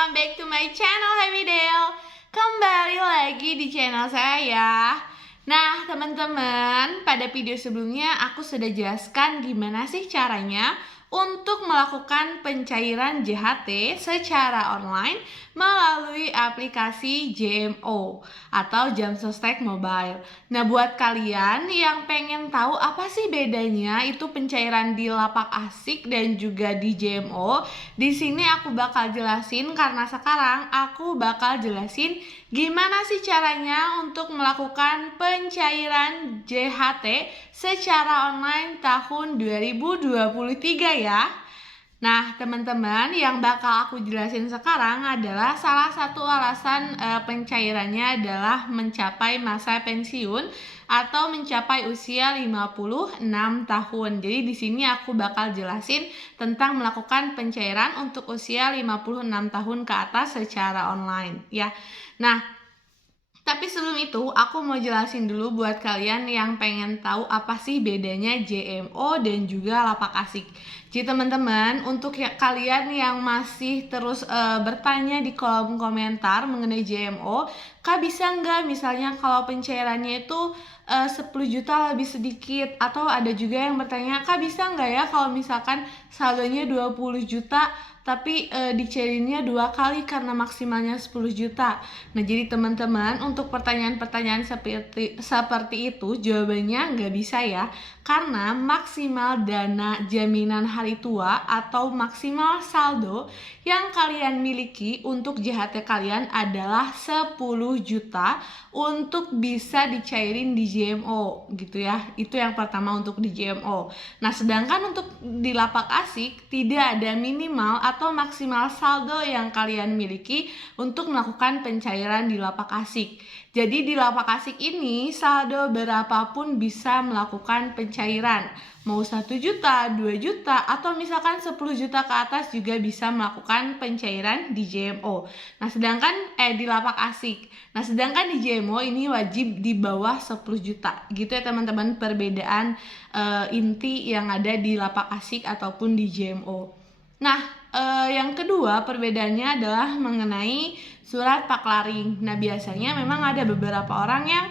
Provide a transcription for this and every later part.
welcome back to my channel Happy Dale. Kembali lagi di channel saya. Nah teman-teman, pada video sebelumnya aku sudah jelaskan gimana sih caranya untuk melakukan pencairan JHT secara online melalui aplikasi JMO atau Jam Sostek Mobile. Nah, buat kalian yang pengen tahu apa sih bedanya itu pencairan di lapak asik dan juga di JMO, di sini aku bakal jelasin karena sekarang aku bakal jelasin gimana sih caranya untuk melakukan pencairan JHT secara online tahun 2023 ya. Nah teman-teman, yang bakal aku jelasin sekarang adalah salah satu alasan pencairannya adalah mencapai masa pensiun atau mencapai usia 56 tahun. Jadi di sini aku bakal jelasin tentang melakukan pencairan untuk usia 56 tahun ke atas secara online ya. Nah, tapi sebelum itu, aku mau jelasin dulu buat kalian yang pengen tahu apa sih bedanya JMO dan juga lapak asik. Jadi teman-teman, untuk kalian yang masih terus bertanya di kolom komentar mengenai JMO, Kak bisa nggak misalnya kalau pencairannya itu 10 juta lebih sedikit? Atau ada juga yang bertanya, Kak bisa nggak ya kalau misalkan saldonya 20 juta tapi dicairinnya 2 kali karena maksimalnya 10 juta. Nah jadi teman-teman, untuk pertanyaan-pertanyaan seperti itu jawabannya nggak bisa ya, karena maksimal dana jaminan hari tua atau maksimal saldo yang kalian miliki untuk JHT kalian adalah 10 juta untuk bisa dicairin di JMO gitu ya. Itu yang pertama untuk di JMO. Nah sedangkan untuk di lapak asik tidak ada minimal atau maksimal saldo yang kalian miliki untuk melakukan pencairan di lapak asik. Jadi di lapak asik ini saldo berapapun bisa melakukan pencairan. Mau 1 juta, 2 juta, atau misalkan 10 juta ke atas juga bisa melakukan pencairan di JMO. Nah sedangkan di lapak asik. Nah sedangkan di JMO ini wajib di bawah 10 juta. Gitu ya teman-teman, perbedaan inti yang ada di lapak asik ataupun di JMO. Nah, yang kedua perbedaannya adalah mengenai surat paklaring. Nah, biasanya memang ada beberapa orang yang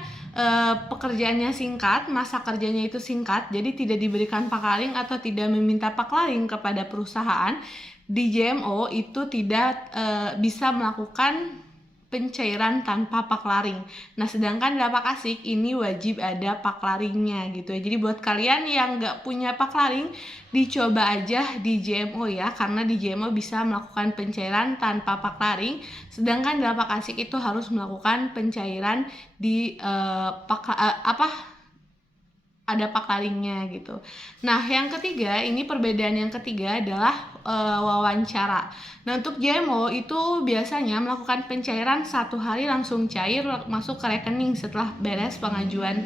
pekerjaannya singkat, masa kerjanya itu singkat, jadi tidak diberikan paklaring atau tidak meminta paklaring kepada perusahaan. Di JMO itu tidak bisa melakukan pencairan tanpa paklaring. Nah sedangkan di lapak asik ini wajib ada paklaringnya gitu ya. Jadi buat kalian yang nggak punya paklaring, dicoba aja di JMO ya, karena di JMO bisa melakukan pencairan tanpa paklaring, sedangkan di lapak asik itu harus melakukan pencairan di ada paklaringnya gitu. Nah yang ketiga, ini perbedaan yang ketiga adalah wawancara. Nah untuk JMO itu biasanya melakukan pencairan 1 hari langsung cair masuk ke rekening setelah beres pengajuan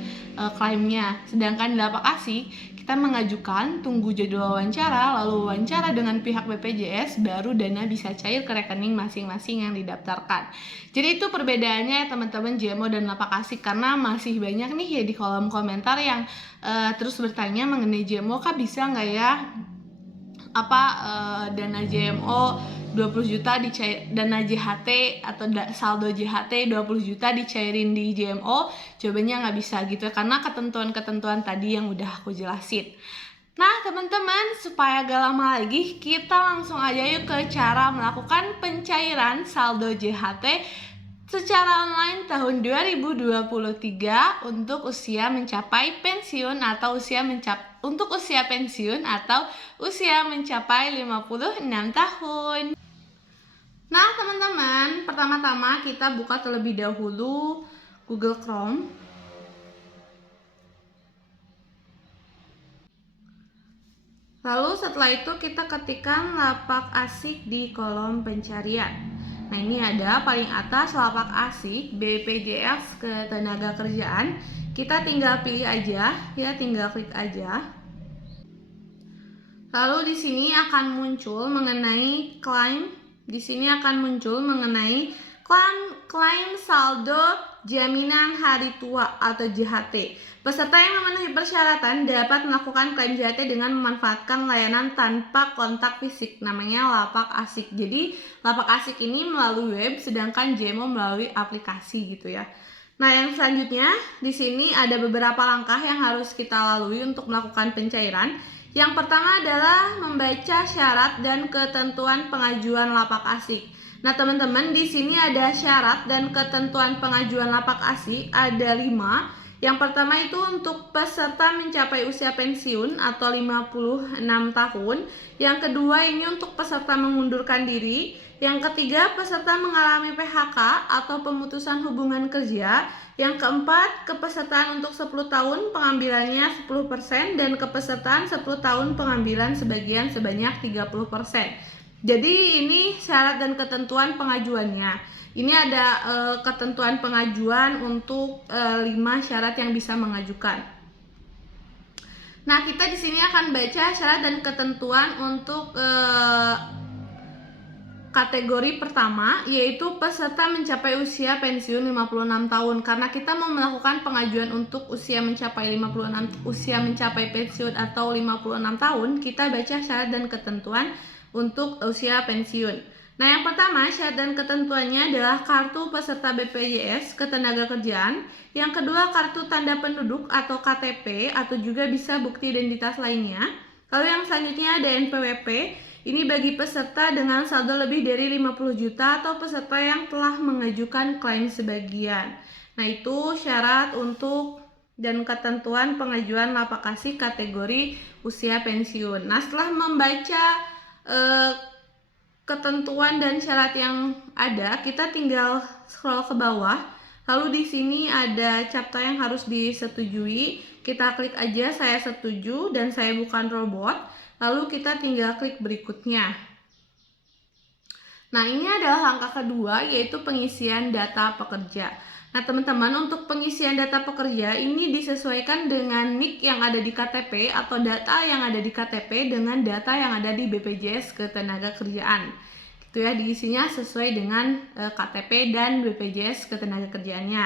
klaimnya. Sedangkan di lapak asik kita mengajukan, tunggu jadwal wawancara, lalu wawancara dengan pihak BPJS, baru dana bisa cair ke rekening masing-masing yang didaftarkan. Jadi itu perbedaannya ya teman-teman, JMO dan lapak asik, karena masih banyak nih ya di kolom komentar yang terus bertanya mengenai JMO, Kak bisa nggak ya dana JMO 20 juta dicair, dana JHT atau saldo JHT 20 juta dicairin di JMO? Jawabannya nggak bisa gitu ya, karena ketentuan-ketentuan tadi yang udah aku jelasin. Nah teman-teman, supaya gak lama lagi, kita langsung aja yuk ke cara melakukan pencairan saldo JHT secara online tahun 2023 untuk usia mencapai pensiun atau untuk usia pensiun atau usia mencapai 56 tahun. Nah teman-teman, pertama-tama kita buka terlebih dahulu Google Chrome. Lalu setelah itu kita ketikkan lapak asik di kolom pencarian. Nah ini ada paling atas lapak asik BPJS Ketenagakerjaan. Kita tinggal pilih aja ya, tinggal klik aja. Lalu di sini akan muncul mengenai klaim. Di sini akan muncul mengenai klaim saldo Jaminan Hari Tua atau JHT. Peserta yang memenuhi persyaratan dapat melakukan klaim JHT dengan memanfaatkan layanan tanpa kontak fisik, namanya lapak asik. Jadi lapak asik ini melalui web, sedangkan JMO melalui aplikasi gitu ya. Nah, yang selanjutnya di sini ada beberapa langkah yang harus kita lalui untuk melakukan pencairan. Yang pertama adalah membaca syarat dan ketentuan pengajuan lapak asik. Nah, teman-teman, di sini ada syarat dan ketentuan pengajuan lapak asik ada 5. Yang pertama itu untuk peserta mencapai usia pensiun atau 56 tahun. Yang kedua ini untuk peserta mengundurkan diri. Yang ketiga, peserta mengalami PHK atau pemutusan hubungan kerja. Yang keempat, kepesertaan untuk 10 tahun pengambilannya 10% dan kepesertaan 10 tahun pengambilan sebagian sebanyak 30%. Jadi ini syarat dan ketentuan pengajuannya. Ini ada ketentuan pengajuan untuk 5 syarat yang bisa mengajukan. Nah, kita di sini akan baca syarat dan ketentuan untuk kategori pertama, yaitu peserta mencapai usia pensiun 56 tahun. Karena kita mau melakukan pengajuan untuk usia mencapai pensiun atau 56 tahun, kita baca syarat dan ketentuan untuk usia pensiun. Nah, yang pertama syarat dan ketentuannya adalah kartu peserta BPJS Ketenagakerjaan. Yang kedua, kartu tanda penduduk atau KTP atau juga bisa bukti identitas lainnya. Lalu yang selanjutnya ada NPWP. Ini bagi peserta dengan saldo lebih dari 50 juta atau peserta yang telah mengajukan klaim sebagian. Nah, itu syarat untuk dan ketentuan pengajuan lapak asik kategori usia pensiun. Nah, setelah membaca ketentuan dan syarat yang ada, kita tinggal scroll ke bawah. Lalu di sini ada CAPTCHA yang harus disetujui. Kita klik aja saya setuju dan saya bukan robot. Lalu kita tinggal klik berikutnya. Nah, ini adalah langkah kedua, yaitu pengisian data pekerja. Nah, teman-teman, untuk pengisian data pekerja ini disesuaikan dengan NIK yang ada di KTP atau data yang ada di KTP dengan data yang ada di BPJS Ketenagakerjaan. Gitu ya, diisinya sesuai dengan KTP dan BPJS Ketenagakerjaannya.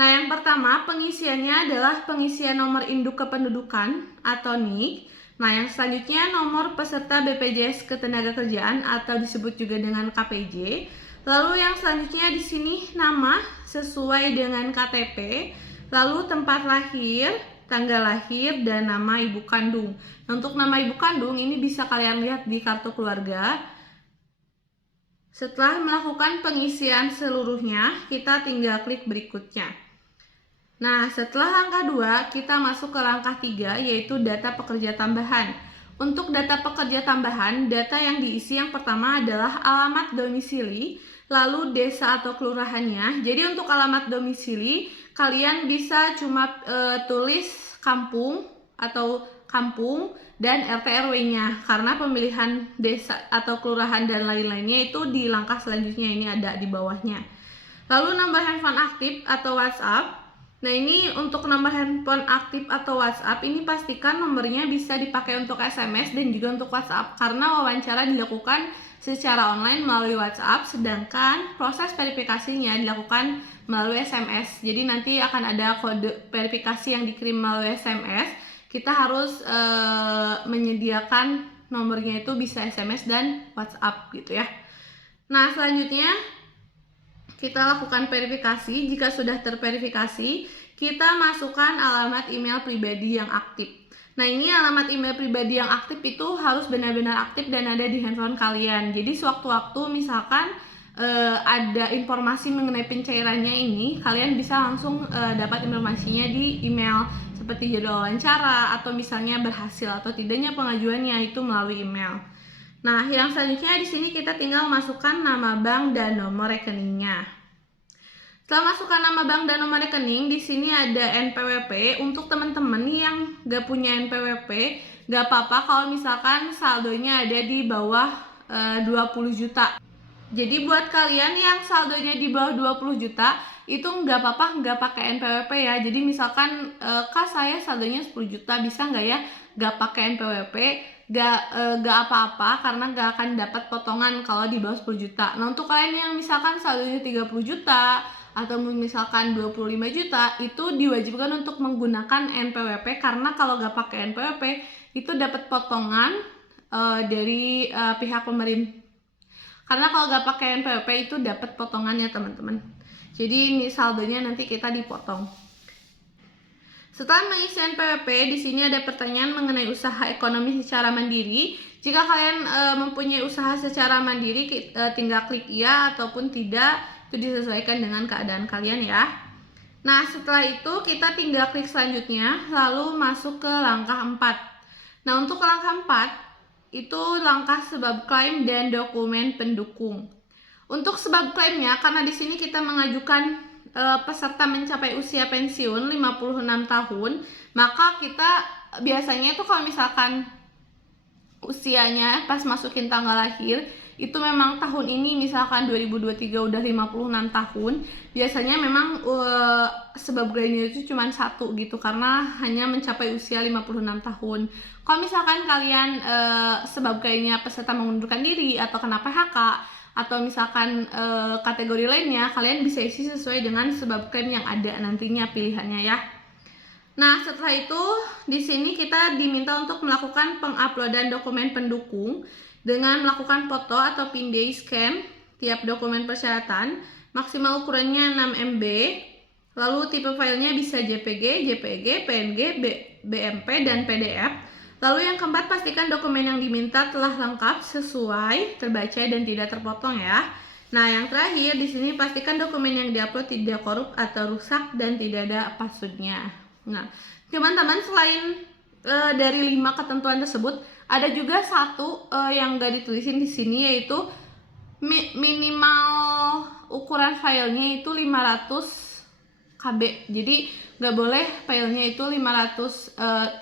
Nah, yang pertama pengisiannya adalah pengisian nomor induk kependudukan atau NIK. Nah, yang selanjutnya nomor peserta BPJS Ketenagakerjaan atau disebut juga dengan KPJ. Lalu yang selanjutnya di sini nama sesuai dengan KTP, lalu tempat lahir, tanggal lahir, dan nama ibu kandung. Nah, untuk nama ibu kandung ini bisa kalian lihat di kartu keluarga. Setelah melakukan pengisian seluruhnya, kita tinggal klik berikutnya. Nah, setelah langkah 2, kita masuk ke langkah 3, yaitu data pekerja tambahan. Untuk data pekerja tambahan, data yang diisi yang pertama adalah alamat domisili, lalu desa atau kelurahannya. Jadi untuk alamat domisili, kalian bisa cuma tulis kampung atau kampung dan RT RW-nya, karena pemilihan desa atau kelurahan dan lain-lainnya itu di langkah selanjutnya, ini ada di bawahnya. Lalu nomor handphone aktif atau WhatsApp. Nah, ini untuk nomor handphone aktif atau WhatsApp ini pastikan nomornya bisa dipakai untuk SMS dan juga untuk WhatsApp, karena wawancara dilakukan secara online melalui WhatsApp, sedangkan proses verifikasinya dilakukan melalui SMS. Jadi nanti akan ada kode verifikasi yang dikirim melalui SMS. Kita harus menyediakan nomornya itu bisa SMS dan WhatsApp gitu ya. Nah, selanjutnya kita lakukan verifikasi. Jika sudah terverifikasi, kita masukkan alamat email pribadi yang aktif. Nah, ini alamat email pribadi yang aktif itu harus benar-benar aktif dan ada di handphone kalian. Jadi sewaktu-waktu misalkan ada informasi mengenai pencairannya ini, kalian bisa langsung dapat informasinya di email, seperti jadwal wawancara atau misalnya berhasil atau tidaknya pengajuannya itu melalui email. Nah, yang selanjutnya di sini kita tinggal masukkan nama bank dan nomor rekeningnya. Setelah masukkan nama bank dan nomor rekening, di sini ada NPWP. Untuk teman-teman yang gak punya NPWP, gak apa-apa kalau misalkan saldonya ada di bawah 20 juta. Jadi buat kalian yang saldonya di bawah 20 juta, itu gak apa-apa gak pakai NPWP ya. Jadi misalkan Kak, saya saldonya 10 juta, bisa gak ya gak pakai NPWP? Gak apa-apa, karena gak akan dapat potongan kalau di bawah 10 juta. Nah, untuk kalian yang misalkan saldonya 30 juta atau misalkan 25 juta, itu diwajibkan untuk menggunakan NPWP, karena kalau nggak pakai NPWP itu dapat potongan dari pihak pemerintah. Karena kalau nggak pakai NPWP itu dapat potongannya teman-teman. Jadi ini saldonya nanti kita dipotong. Setelah mengisi NPWP, di sini ada pertanyaan mengenai usaha ekonomi secara mandiri. Jika kalian mempunyai usaha secara mandiri, tinggal klik iya ataupun tidak, itu disesuaikan dengan keadaan kalian ya. Nah, setelah itu kita tinggal klik selanjutnya, lalu masuk ke langkah 4. Nah, untuk langkah 4, itu langkah sebab klaim dan dokumen pendukung. Untuk sebab klaimnya, karena di sini kita mengajukan peserta mencapai usia pensiun 56 tahun, maka kita biasanya itu kalau misalkan usianya pas masukin tanggal lahir itu memang tahun ini misalkan 2023 udah 56 tahun, biasanya memang sebab klaimnya itu cuma satu gitu, karena hanya mencapai usia 56 tahun. Kalau misalkan kalian sebab klaimnya peserta mengundurkan diri atau kena PHK atau misalkan kategori lainnya, kalian bisa isi sesuai dengan sebab klaim yang ada nantinya pilihannya ya. Nah, setelah itu di sini kita diminta untuk melakukan penguploadan dokumen pendukung dengan melakukan foto atau pindai scan tiap dokumen persyaratan, maksimal ukurannya 6 MB. Lalu tipe filenya bisa JPG, JPG, PNG, BMP dan PDF. Lalu yang keempat, pastikan dokumen yang diminta telah lengkap, sesuai, terbaca dan tidak terpotong ya. Nah, yang terakhir di sini pastikan dokumen yang diupload tidak korup atau rusak dan tidak ada passwordnya. Nah, teman-teman, selain dari 5 ketentuan tersebut, ada juga satu yang gak ditulisin di sini, yaitu minimal ukuran filenya itu 500 KB. Jadi nggak boleh filenya itu 321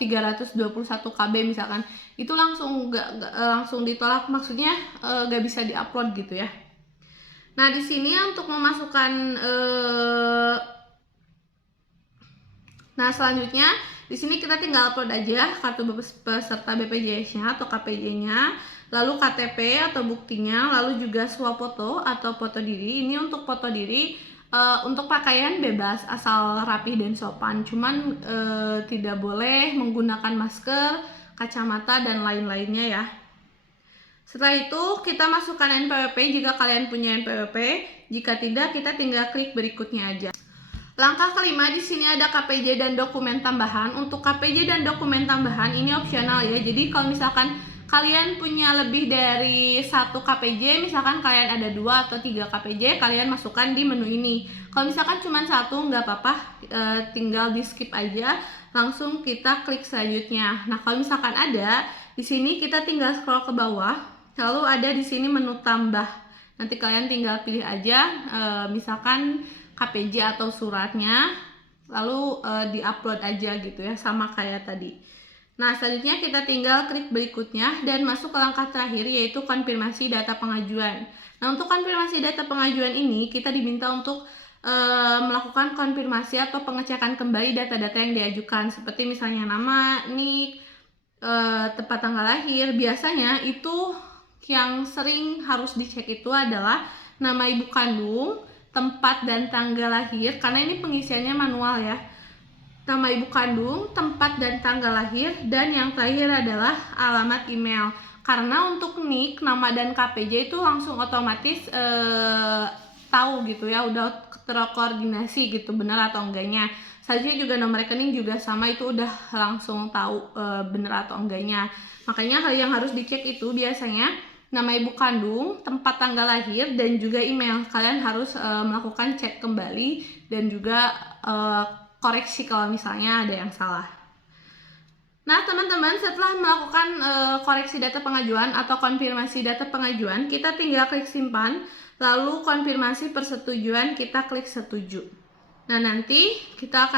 KB misalkan, itu langsung langsung ditolak, maksudnya nggak bisa diupload gitu ya. Nah, di sini untuk memasukkan nah selanjutnya di sini kita tinggal upload aja kartu peserta BPJS-nya atau KPJ-nya, lalu KTP atau buktinya, lalu juga swap foto atau foto diri. Ini untuk foto diri, untuk pakaian bebas asal rapih dan sopan, cuman tidak boleh menggunakan masker, kacamata dan lain-lainnya ya. Setelah itu kita masukkan NPWP jika kalian punya NPWP, jika tidak kita tinggal klik berikutnya aja. Langkah kelima, di sini ada KPJ dan dokumen tambahan. Untuk KPJ dan dokumen tambahan ini opsional ya. Jadi kalau misalkan kalian punya lebih dari 1 KPJ, misalkan kalian ada 2 atau 3 KPJ, kalian masukkan di menu ini. Kalau misalkan cuma 1 nggak apa-apa, tinggal di skip aja, langsung kita klik selanjutnya. Nah, kalau misalkan ada, di sini kita tinggal scroll ke bawah, lalu ada di sini menu tambah. Nanti kalian tinggal pilih aja, misalkan KPJ atau suratnya, lalu di-upload aja gitu ya, sama kayak tadi. Nah, selanjutnya kita tinggal klik berikutnya dan masuk ke langkah terakhir, yaitu konfirmasi data pengajuan. Nah, untuk konfirmasi data pengajuan ini kita diminta untuk melakukan konfirmasi atau pengecekan kembali data-data yang diajukan, seperti misalnya nama, NIK, tempat tanggal lahir. Biasanya itu yang sering harus dicek itu adalah nama ibu kandung, tempat dan tanggal lahir, karena ini pengisiannya manual ya. Nama ibu kandung, tempat dan tanggal lahir, dan yang terakhir adalah alamat email. Karena untuk NIK, nama dan KPJ itu langsung otomatis tahu gitu ya, udah terkoordinasi gitu benar atau enggaknya. Selanjutnya juga nomor rekening juga sama, itu udah langsung tahu benar atau enggaknya. Makanya hal yang harus dicek itu biasanya nama ibu kandung, tempat tanggal lahir, dan juga email. Kalian harus melakukan cek kembali dan juga koreksi kalau misalnya ada yang salah. Nah, teman-teman, setelah melakukan koreksi data pengajuan atau konfirmasi data pengajuan, kita tinggal klik simpan, lalu konfirmasi persetujuan, kita klik setuju. Nah, nanti kita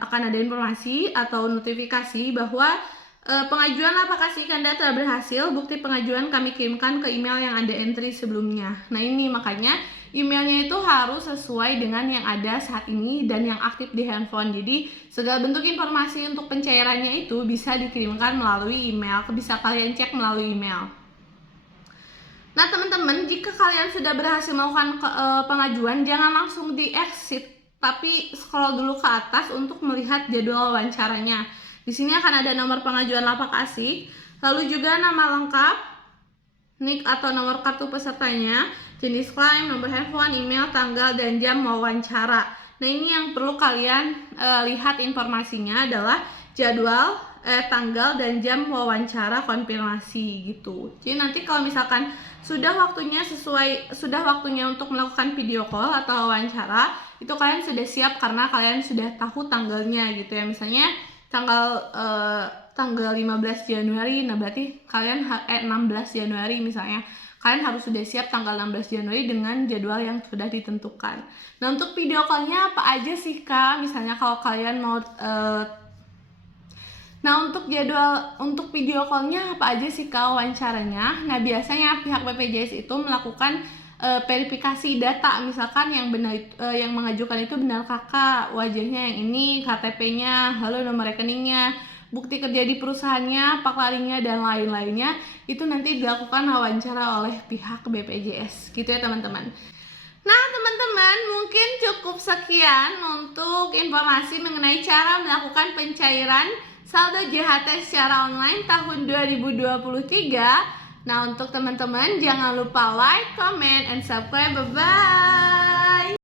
akan ada informasi atau notifikasi bahwa pengajuan aplikasi Anda telah berhasil, bukti pengajuan kami kirimkan ke email yang ada entry sebelumnya. Nah, ini makanya emailnya itu harus sesuai dengan yang ada saat ini dan yang aktif di handphone. Jadi segala bentuk informasi untuk pencairannya itu bisa dikirimkan melalui email, bisa kalian cek melalui email. Nah teman-teman, jika kalian sudah berhasil melakukan pengajuan, jangan langsung di exit, tapi scroll dulu ke atas untuk melihat jadwal wawancaranya. Di sini akan ada nomor pengajuan lapak asik, lalu juga nama lengkap, NIK atau nomor kartu pesertanya, jenis klaim, nomor handphone, email, tanggal, dan jam wawancara. Nah ini yang perlu kalian lihat informasinya adalah jadwal, tanggal, dan jam wawancara konfirmasi gitu. Jadi nanti kalau misalkan sudah waktunya untuk melakukan video call atau wawancara, itu kalian sudah siap karena kalian sudah tahu tanggalnya gitu ya. Misalnya tanggal 15 Januari, nah berarti kalian 16 Januari misalnya. Kalian harus sudah siap tanggal 16 Januari dengan jadwal yang sudah ditentukan. Nah, untuk video call-nya apa aja sih, Kak? Misalnya kalau kalian mau Nah, untuk video call-nya apa aja sih Kak wawancaranya? Nah, biasanya pihak BPJS itu melakukan verifikasi data, misalkan yang mengajukan itu benar kakak, wajahnya yang ini, KTP-nya, lalu nomor rekeningnya, bukti kerja di perusahaannya, paklarinya, dan lain-lainnya, itu nanti dilakukan wawancara oleh pihak BPJS, gitu ya teman-teman. Nah teman-teman, mungkin cukup sekian untuk informasi mengenai cara melakukan pencairan saldo JHT secara online tahun 2023. Nah untuk teman-teman jangan lupa like, comment, and subscribe. Bye-bye.